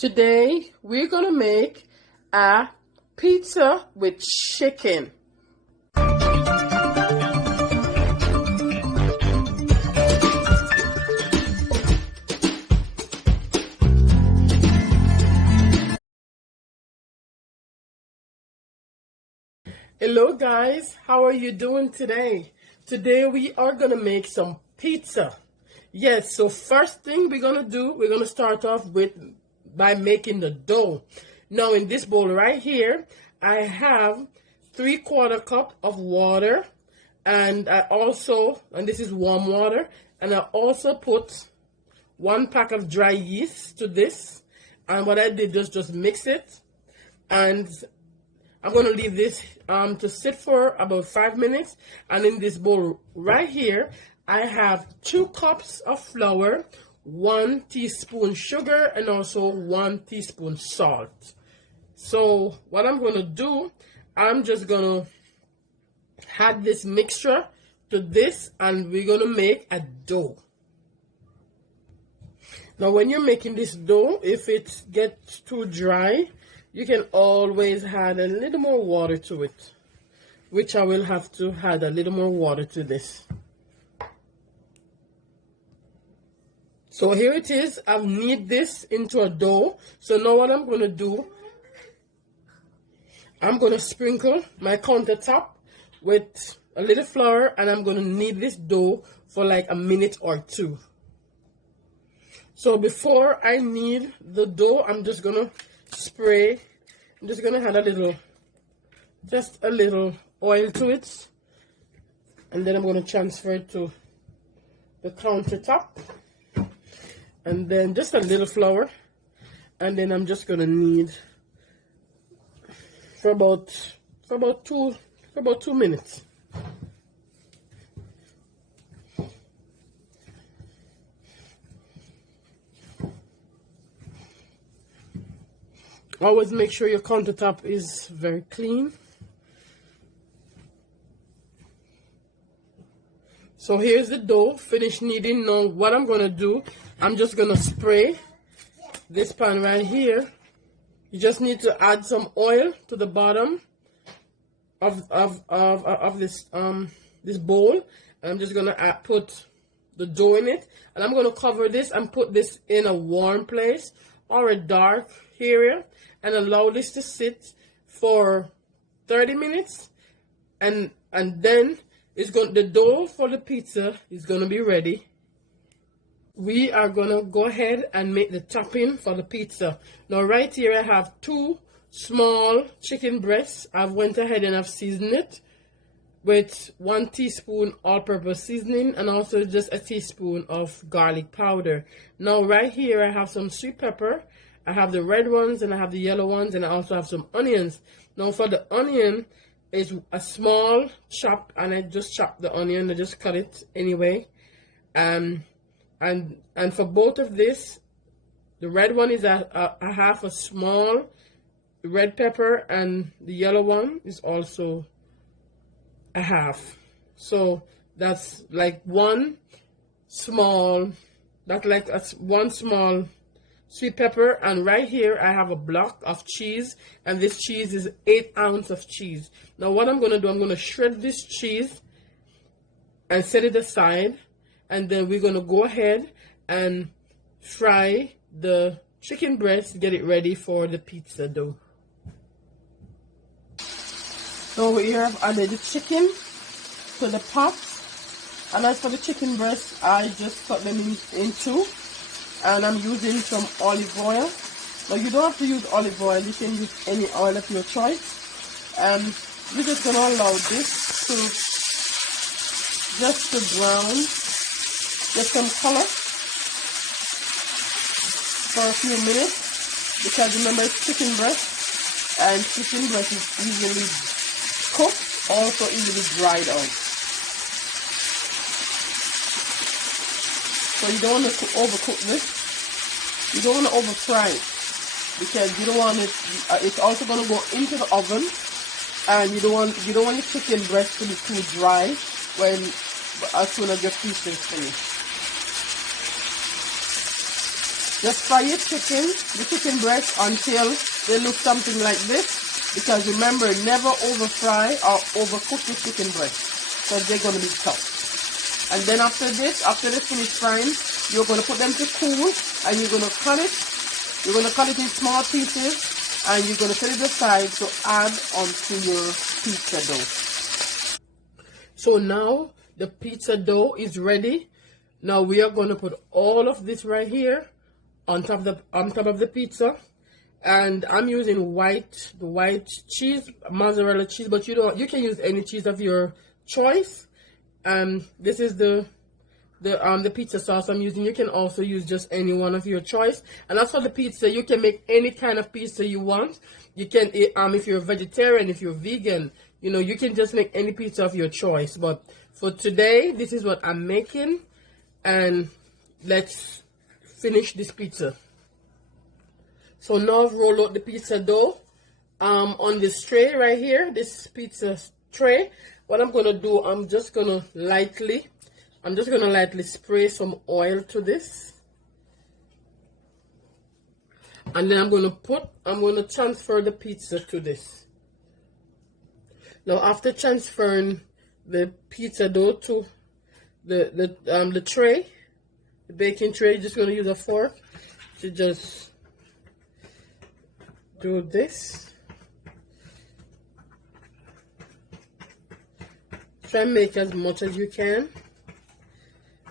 Today we're gonna make a pizza with chicken. Hello guys, how are you doing today? Today we are gonna make some pizza. Yes, so first thing we're gonna start off by making the dough. Now in this bowl right here, I have 3/4 cup of water, and this is warm water, and I also put 1 pack of dry yeast to this. And what I did was just mix it, and I'm gonna leave this to sit for about 5 minutes. And in this bowl right here, I have 2 cups of flour, 1 teaspoon sugar, and also 1 teaspoon salt. So what I'm gonna do, I'm just gonna add this mixture to this, and we're gonna make a dough. Now when you're making this dough, if it gets too dry, you can always add a little more water to it, which I will have to add a little more water to this. So here it is. I've kneaded this into a dough. So now what I'm going to do, I'm going to sprinkle my countertop with a little flour, and I'm going to knead this dough for like a minute or 2. So before I knead the dough, I'm just going to spray. I'm just going to add just a little oil to it, and then I'm going to transfer it to the countertop. And then just a little flour, and then I'm just gonna knead for about 2 minutes. Always make sure your countertop is very clean. So here's the dough, finished kneading. Now what I'm gonna do, I'm just gonna spray this pan right here. You just need to add some oil to the bottom of this bowl. And I'm just gonna put the dough in it, and I'm gonna cover this and put this in a warm place or a dark area, and allow this to sit for 30 minutes, and then the dough for the pizza is gonna be ready. We are gonna go ahead and make the topping for the pizza. Now right here I have 2 small chicken breasts. I've went ahead and I've seasoned it with 1 teaspoon all-purpose seasoning, and also just a teaspoon of garlic powder. Now right here I have some sweet pepper. I have the red ones and I have the yellow ones, and I also have some onions. Now for the onion, it's a small chop, and I just chop the onion. I just cut it anyway. And for both of this, the red one is a half a small red pepper, and the yellow one is also a half. So that's like one small sweet pepper. And right here I have a block of cheese, and this cheese is 8 ounces of cheese. Now what I'm gonna do, I'm gonna shred this cheese and set it aside, and then we're gonna go ahead and fry the chicken breast, get it ready for the pizza dough. So here I've added the chicken to the pot, and as for the chicken breast, I just cut them in 2. And I'm using some olive oil. Now you don't have to use olive oil, you can use any oil of your choice. And we're just gonna allow this to brown, get some color for a few minutes, because remember it's chicken breast, and chicken breast is easily cooked, also easily dried out. So you don't want to overcook this. You don't want to over fry it, because you don't want it. It's also going to go into the oven, and you don't want the chicken breast to be too dry as soon as your pizza is finished. Just fry your chicken, the chicken breast, until they look something like this. Because remember, never over fry or overcook the chicken breast, because they're going to be tough. And then after this, after they finish frying, you're going to put them to cool, and you're going to cut it. You're going to cut it in small pieces, and you're going to set it aside to add onto your pizza dough. So now the pizza dough is ready. Now we are going to put all of this right here on top of the pizza, and I'm using the white cheese, mozzarella cheese, but you can use any cheese of your choice. This is the pizza sauce I'm using. You can also use just any one of your choice. And as for the pizza, you can make any kind of pizza you want. You can if you're a vegetarian, if you're vegan, you know, you can just make any pizza of your choice. But for today, this is what I'm making, and let's finish this pizza. So now I've rolled out the pizza dough on this tray right here, this pizza tray. What I'm gonna do, I'm just gonna lightly spray some oil to this, and then I'm gonna transfer the pizza to this. Now after transferring the pizza dough to the tray, the baking tray, you're just going to use a fork to just do this. Try and make as much as you can.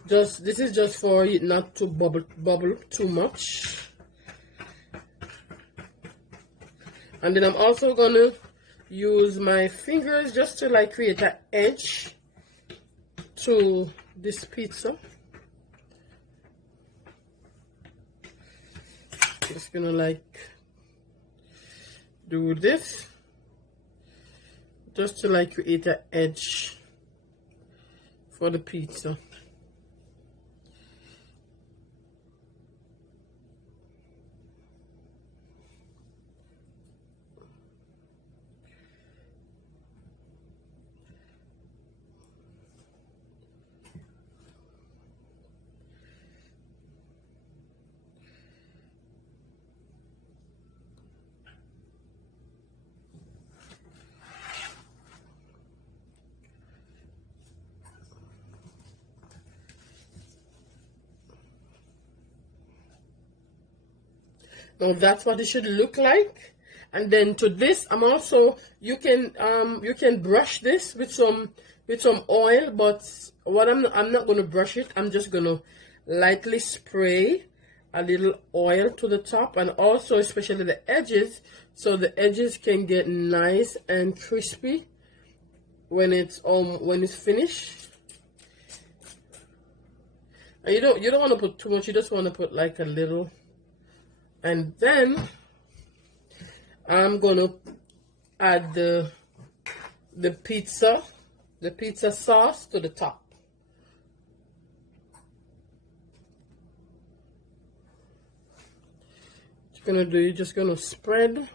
This is just for it not to bubble too much. And then I'm also going to use my fingers just to like create an edge to this pizza. Just gonna like do this just to like create an edge for the pizza. Now that's what it should look like. And then to this, I'm also, you can brush this with some oil, but what I'm not going to brush it. I'm just going to lightly spray a little oil to the top, and also especially the edges, so the edges can get nice and crispy when it's finished. And you don't want to put too much. You just want to put like a little. And then I'm gonna add the pizza sauce to the top. What you're gonna do, you're just gonna spread.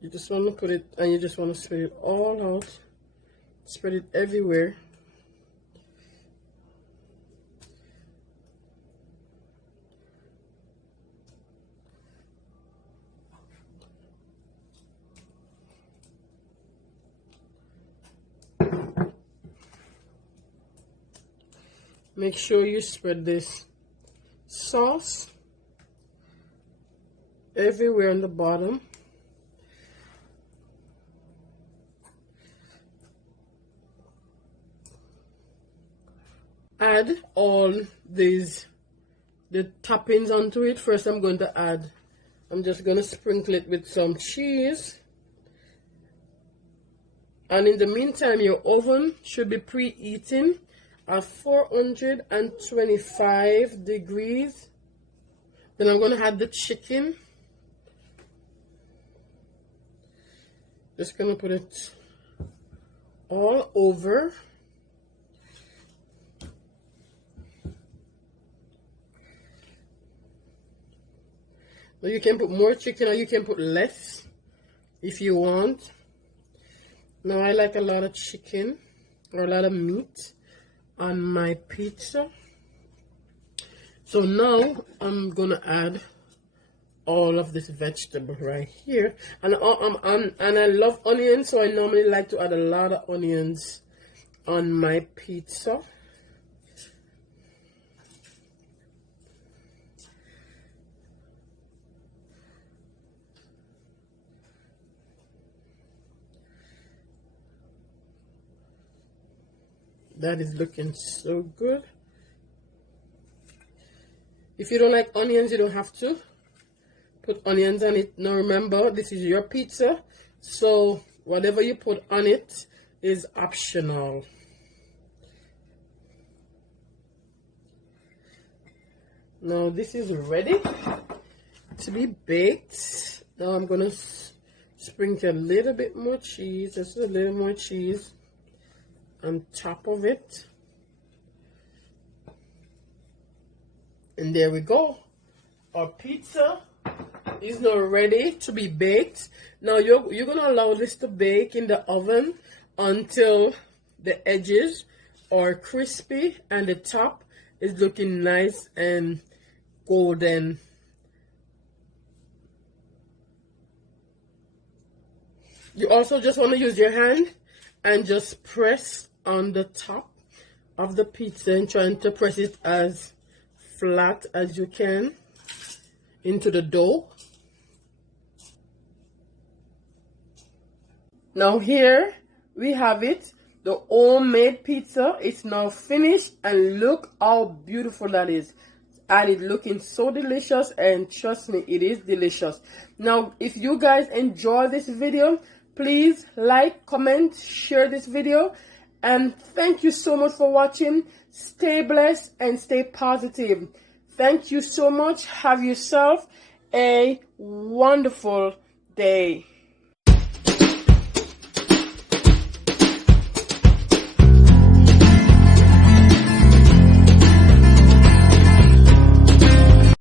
You just want to put it, and you just want to spread it all out. Spread it everywhere. Make sure you spread this sauce everywhere on the bottom. Add all the toppings onto it. First I'm just going to sprinkle it with some cheese. And in the meantime, your oven should be preheating at 425 degrees. Then I'm going to add the chicken. Just going to put it all over. Now you can put more chicken or you can put less if you want. Now I like a lot of chicken or a lot of meat on my pizza. So now I'm gonna add all of this vegetable right here, and I love onions, so I normally like to add a lot of onions on my pizza. That is looking so good. If you don't like onions, you don't have to put onions on it. Now remember, this is your pizza, so whatever you put on it is optional. Now this is ready to be baked. Now I'm gonna sprinkle a little bit more cheese, just a little more cheese on top of it. And there we go. Our pizza is now ready to be baked. Now you're gonna allow this to bake in the oven until the edges are crispy and the top is looking nice and golden. You also just want to use your hand and just press on the top of the pizza and trying to press it as flat as you can into the dough. Now here we have it. The homemade pizza is now finished, and look how beautiful that is. And it's looking so delicious, and trust me, it is delicious. Now if you guys enjoy this video, please like, comment, share this video, and thank you so much for watching. Stay blessed and stay positive. Thank you so much. Have yourself a wonderful day.